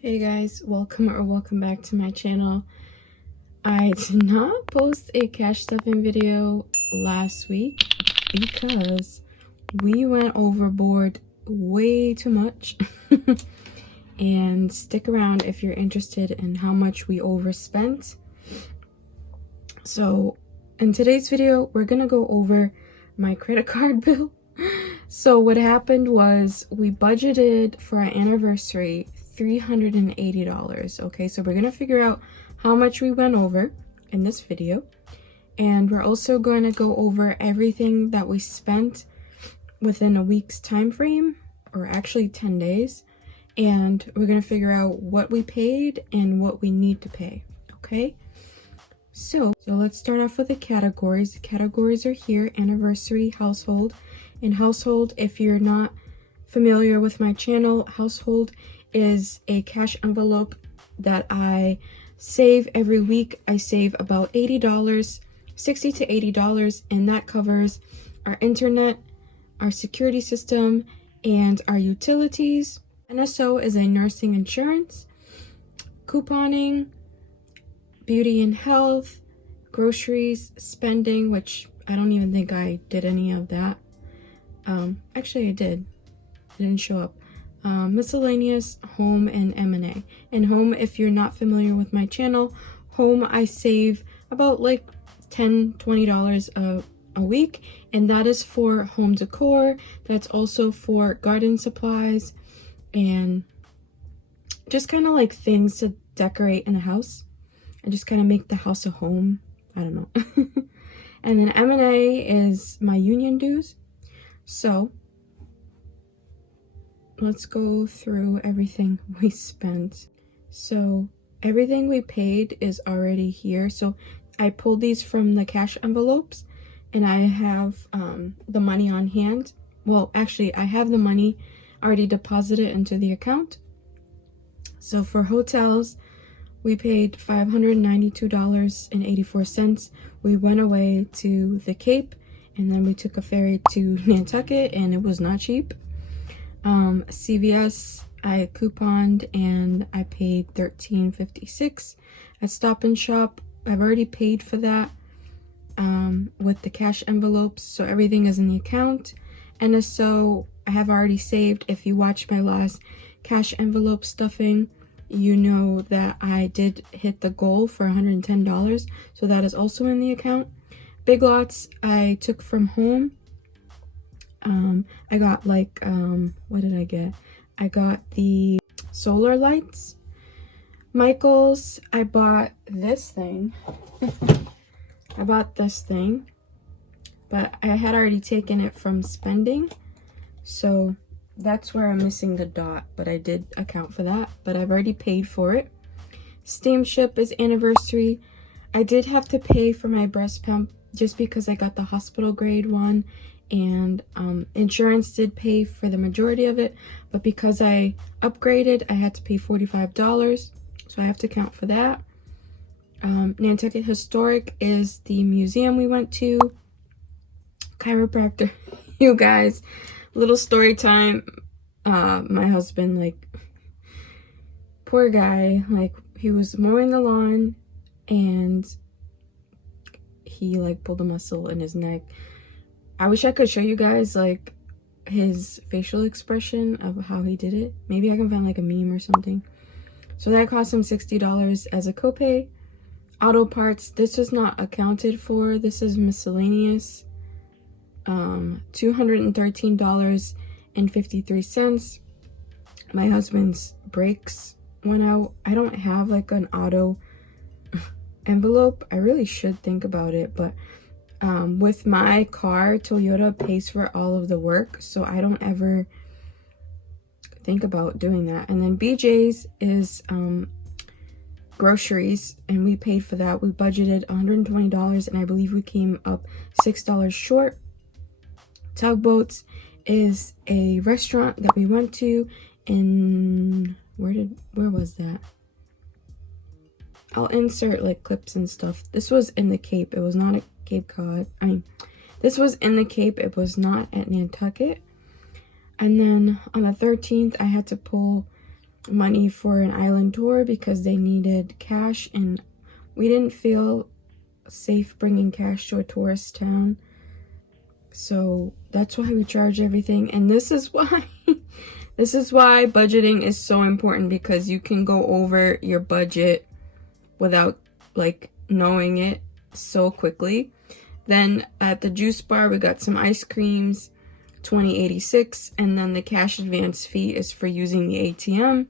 Hey guys, welcome back to my channel. I did not post a cash stuffing video last week because we went overboard way too much. And stick around if you're interested in how much we overspent. So in today's video, we're gonna go over my credit card bill. So what happened was we budgeted for our anniversary $380. Okay, so we're gonna figure out how much we went over in this video, and we're also going to go over everything that we spent within a week's time frame, or actually 10 days, and we're gonna figure out what we paid and what we need to pay. Okay, so let's start off with the categories. The categories are here: anniversary, household. In household, if you're not familiar with my channel, household is a cash envelope that I save every week. I save about $80, $60 to $80, and that covers our internet, our security system, and our utilities. NSO is a nursing insurance, couponing, beauty and health, groceries, spending, which I don't even think I did any of that. Actually I did. It didn't show up. Miscellaneous, home, and M&A. And home, if you're not familiar with my channel, home I save about like $10, $20 a week, and that is for home decor. That's also for garden supplies and just kind of like things to decorate in a house and just kind of make the house a home. I don't know. And then M&A is my union dues. So let's go through everything we spent. So everything we paid is already here. So I pulled these from the cash envelopes, and I have the money on hand. Well, actually, I have the money already deposited into the account. So for hotels, we paid $592.84. We went away to the Cape, and then we took a ferry to Nantucket, and it was not cheap. CVS, I couponed and I paid $13.56. At Stop and Shop, I've already paid for that with the cash envelopes, so everything is in the account. NSO, I have already saved. If you watch my last cash envelope stuffing, you know that I did hit the goal for $110, so that is also in the account. Big Lots, I took from home. I got like, what did I get? I got the solar lights. Michael's, I bought this thing. I bought this thing, but I had already taken it from spending, so that's where I'm missing the dot, but I did account for that, but I've already paid for it. Steamship is anniversary. I did have to pay for my breast pump just because I got the hospital grade one, and insurance did pay for the majority of it, but because I upgraded, I had to pay $45, so I have to account for that. Nantucket Historic is the museum we went to. Chiropractor. You guys, little story time. My husband, like, poor guy, like, he was mowing the lawn and he like pulled a muscle in his neck. I wish I could show you guys like his facial expression of how he did it. Maybe I can find like a meme or something. So that cost him $60 as a copay. Auto parts, this was not accounted for. This is miscellaneous. $213.53. My husband's brakes went out. I don't have like an auto envelope. I really should think about it, but with my car, Toyota pays for all of the work, so I don't ever think about doing that. And then BJ's is groceries, and we paid for that. We budgeted $120, and I believe we came up $6 short. Tugboats is a restaurant that we went to in where was that? I'll insert like clips and stuff. This was in the Cape. It was not at Cape Cod. This was in the Cape. It was not at Nantucket. And then on the 13th, I had to pull money for an island tour because they needed cash, and we didn't feel safe bringing cash to a tourist town. So that's why we charge everything. And this is why this is why budgeting is so important, because you can go over your budget without like knowing it so quickly. Then at the juice bar we got some ice creams, $20.86, and then the cash advance fee is for using the ATM.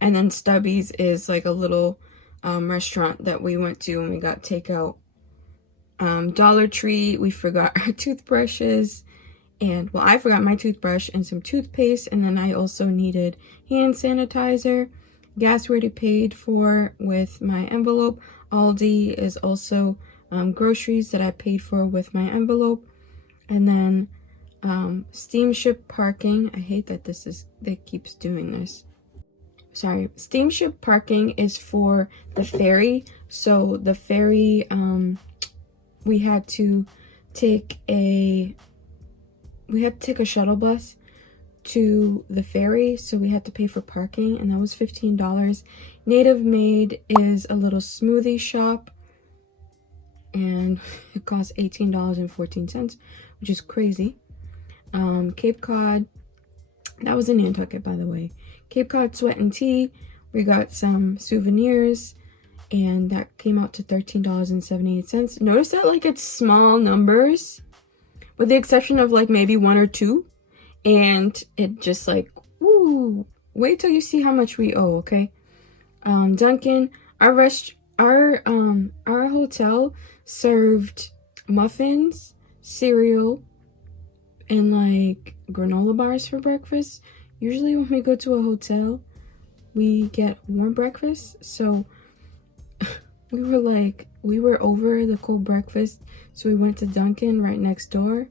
And then Stubbie's is like a little restaurant that we went to and we got takeout. Dollar Tree, we forgot our toothbrushes, and well, I forgot my toothbrush and some toothpaste, and then I also needed hand sanitizer. Gas we already paid for with my envelope. Aldi is also groceries that I paid for with my envelope. And then Steamship parking. I hate that that keeps doing this. Sorry. Steamship parking is for the ferry. So the ferry, we had to take a shuttle bus to the ferry, so we had to pay for parking, and that was $15. Native Made is a little smoothie shop, and it costs $18.14, which is crazy. Cape Cod, that was in Nantucket, by the way. Cape Cod Sweat and Tea, we got some souvenirs, and that came out to $13.78. Notice that like it's small numbers, with the exception of like maybe one or two, and it just like, ooh, wait till you see how much we owe, okay? Dunkin', our hotel served muffins, cereal, and like granola bars for breakfast. Usually when we go to a hotel, we get warm breakfast, so we were over the cold breakfast, so we went to Dunkin' right next door,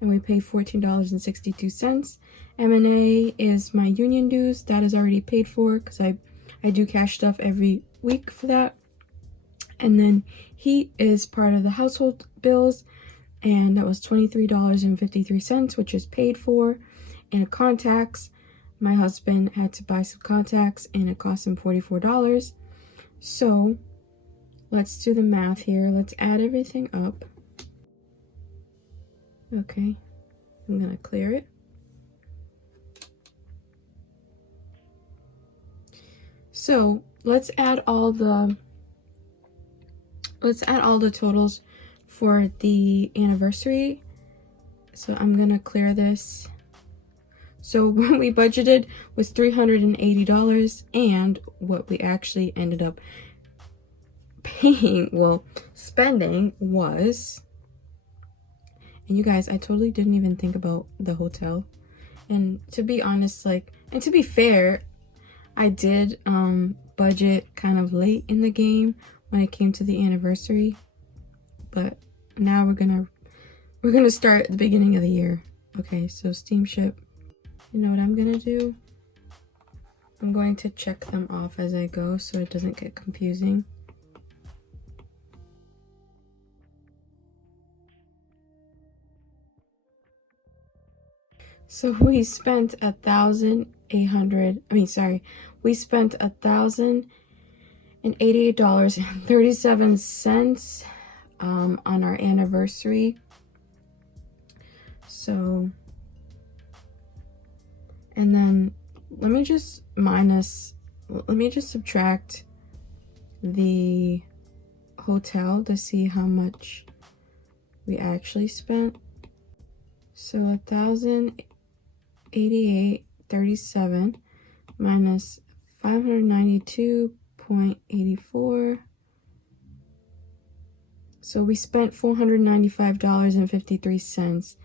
and we paid $14.62. M&A is my union dues. That is already paid for, because I do cash stuff every week for that. And then heat is part of the household bills, and that was $23.53, which is paid for. And contacts, my husband had to buy some contacts, and it cost him $44. So let's do the math here. Let's add everything up. Okay, I'm gonna clear it. So let's add all the totals for the anniversary. So I'm gonna clear this. So what we budgeted was $380, and what we actually ended up spending was, and you guys, I totally didn't even think about the hotel. And to be honest, and to be fair, I did budget kind of late in the game when it came to the anniversary, but now we're gonna start at the beginning of the year. Okay, so Steamship, you know what I'm gonna do? I'm going to check them off as I go so it doesn't get confusing. So we spent $1,088.37 on our anniversary. So, and then let me just subtract the hotel to see how much we actually spent. So 1,088.37 minus 592.84. So we spent $495.53,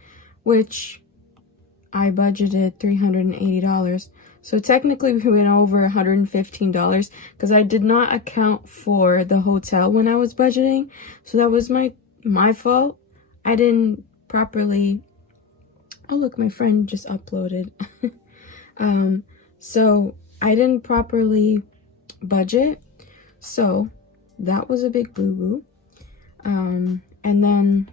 which I budgeted $380. So technically we went over $115 because I did not account for the hotel when I was budgeting. So that was my fault. I didn't properly. Oh look, my friend just uploaded. So I didn't properly budget. So that was a big boo-boo. And then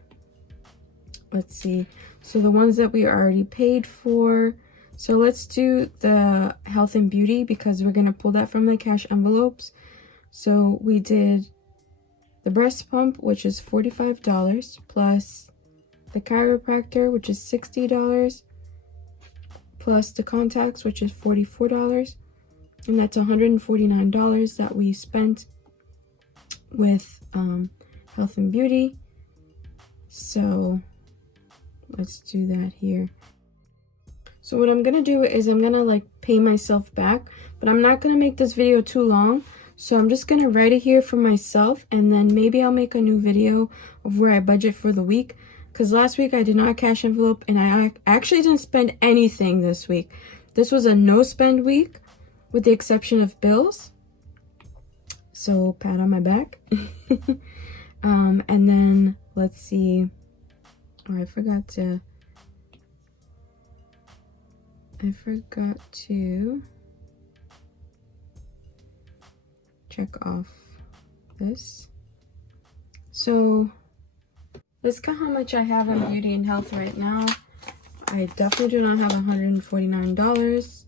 let's see. So the ones that we already paid for, So let's do the health and beauty because we're going to pull that from the cash envelopes. So we did the breast pump, which is $45, plus the chiropractor, which is $60, plus the contacts, which is $44. And that's $149 that we spent with health and beauty. So let's do that here. So what I'm gonna do is I'm gonna like pay myself back, but I'm not gonna make this video too long. So I'm just gonna write it here for myself, and then maybe I'll make a new video of where I budget for the week. Because last week I did not cash envelope, and I actually didn't spend anything this week. This was a no spend week, with the exception of bills. So pat on my back. And then let's see. Oh, I forgot to check off this. So let's count how much I have on beauty and health right now. I definitely do not have $149.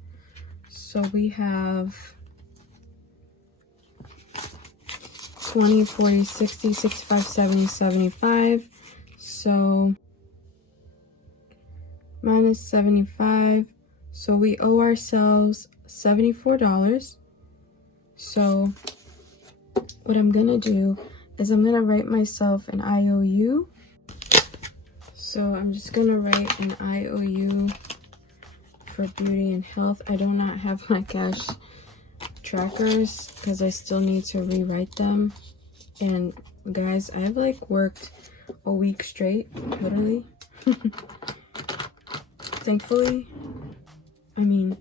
So we have 20, 40, 60, 65, 70, 75. So minus 75. So we owe ourselves $74. So what I'm gonna do is I'm gonna write myself an IOU. So I'm just gonna write an IOU for beauty and health. I do not have my cash trackers because I still need to rewrite them. And guys, I've like worked a week straight, literally. Thankfully, I mean,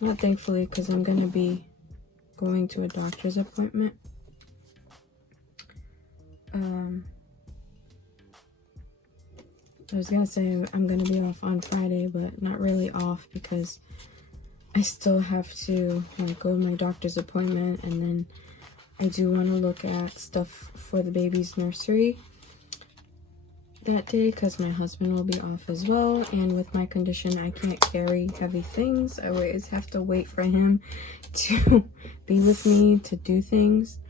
not thankfully, because I'm gonna be going to a doctor's appointment. I was gonna say I'm gonna be off on Friday, but not really off because I still have to like go to my doctor's appointment, and then I do want to look at stuff for the baby's nursery that day because my husband will be off as well, and with my condition I can't carry heavy things. I always have to wait for him to be with me to do things.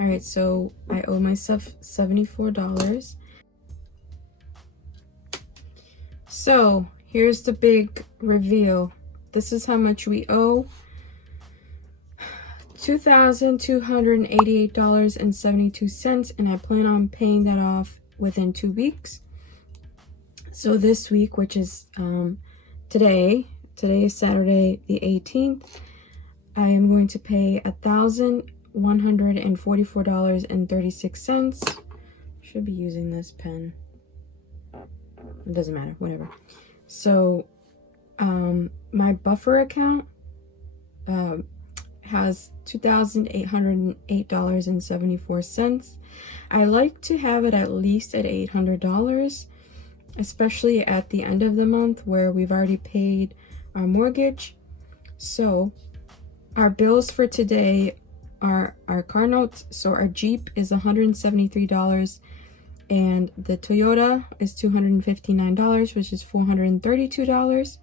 All right, so I owe myself $74. So here's the big reveal. This is how much we owe. $2,288.72, and I plan on paying that off within 2 weeks. So this week, which is today is Saturday the 18th, I am going to pay $1,144.36. Should be using this pen. It doesn't matter, whatever. So my buffer account has $2,808.74. I like to have it at least at $800, especially at the end of the month where we've already paid our mortgage. So our bills for today are our car notes. So our Jeep is $173, and the Toyota is $259, which is $432.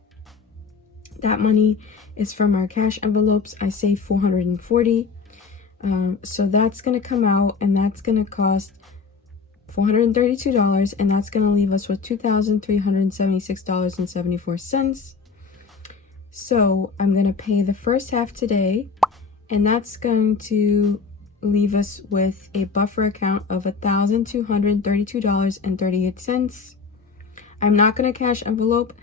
That money is from our cash envelopes. I saved $440. So that's going to come out, and that's going to cost $432, and that's going to leave us with $2,376.74. So I'm going to pay the first half today, and that's going to leave us with a buffer account of $1,232.38. I'm not going to cash envelope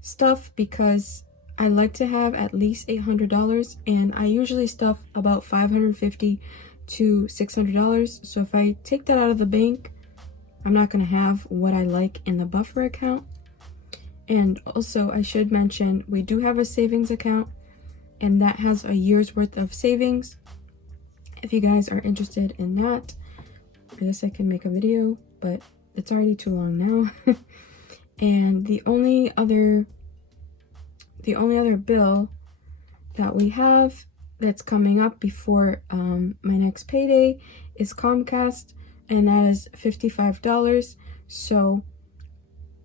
stuff because I like to have at least $800, and I usually stuff about $550 to $600. So if I take that out of the bank, I'm not going to have what I like in the buffer account. And also I should mention, we do have a savings account, and that has a year's worth of savings. If you guys are interested in that, I guess I can make a video, but it's already too long now. And the only other bill that we have that's coming up before my next payday is Comcast, and that is $55. So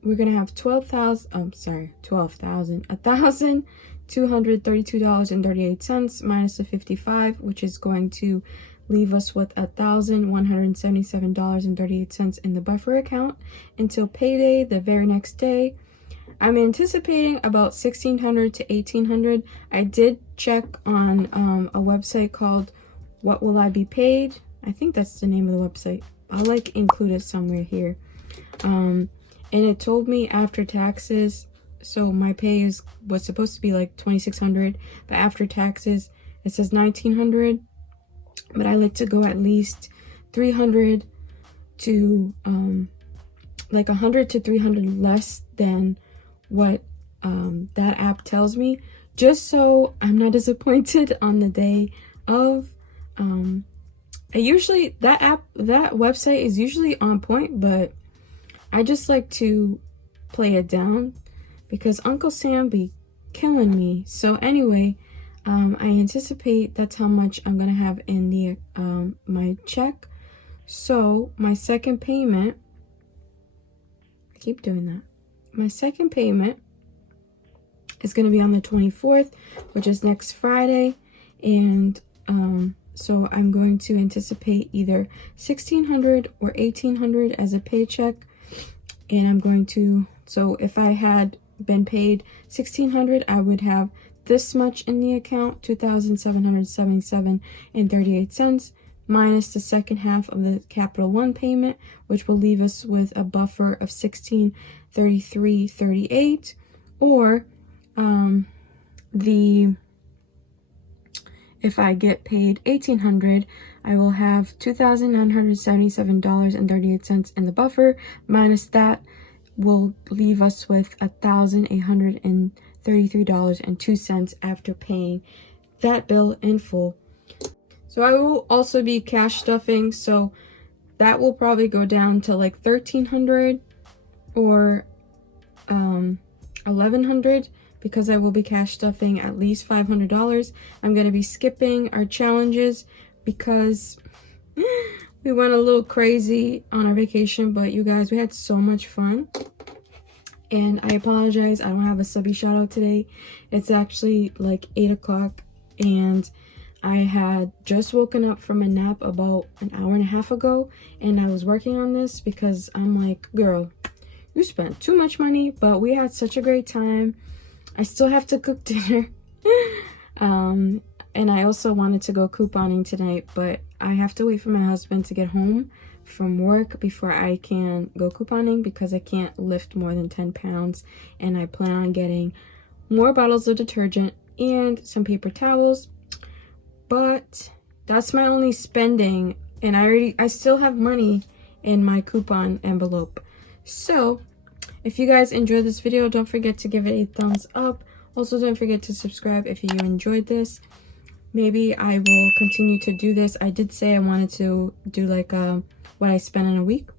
we're gonna have $1,232.38 minus the 55, which is going to leave us with $1,177.38 in the buffer account until payday the very next day. I'm anticipating about $1,600 to $1,800. I did check on a website called What Will I Be Paid? I think that's the name of the website. I'll like include it somewhere here. And it told me after taxes, so my pay was supposed to be like $2,600, but after taxes it says $1,900. But I like to go at least $300 to like $100 to $300 less than what that app tells me, just so I'm not disappointed on the day of. That website is usually on point, but I just like to play it down because Uncle Sam be killing me. So anyway, I anticipate that's how much I'm gonna have in the my check. So my second payment, I keep doing that. My second payment is gonna be on the 24th, which is next Friday, and so I'm going to anticipate either $1,600 or $1,800 as a paycheck. And I'm going to, so if I had been paid $1,600, I would have this much in the account, $2,777.38, minus the second half of the Capital One payment, which will leave us with a buffer of $1,633.38, or if I get paid $1,800, I will have $2,977.38 in the buffer. Minus that will leave us with $1,833.02 after paying that bill in full. So I will also be cash stuffing, so that will probably go down to like $1,300 or $1,100. Because I will be cash stuffing at least $500. I'm going to be skipping our challenges because we went a little crazy on our vacation. But you guys, we had so much fun. And I apologize, I don't have a Subbie shout out today. It's actually like 8 o'clock. And I had just woken up from a nap about an hour and a half ago. And I was working on this because I'm like, girl, you spent too much money. But we had such a great time. I still have to cook dinner. And I also wanted to go couponing tonight, but I have to wait for my husband to get home from work before I can go couponing because I can't lift more than 10 pounds. And I plan on getting more bottles of detergent and some paper towels. But that's my only spending. And I still have money in my coupon envelope. So if you guys enjoyed this video, don't forget to give it a thumbs up. Also, don't forget to subscribe if you enjoyed this. Maybe I will continue to do this. I did say I wanted to do like what I spent in a week.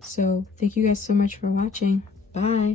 So thank you guys so much for watching. Bye.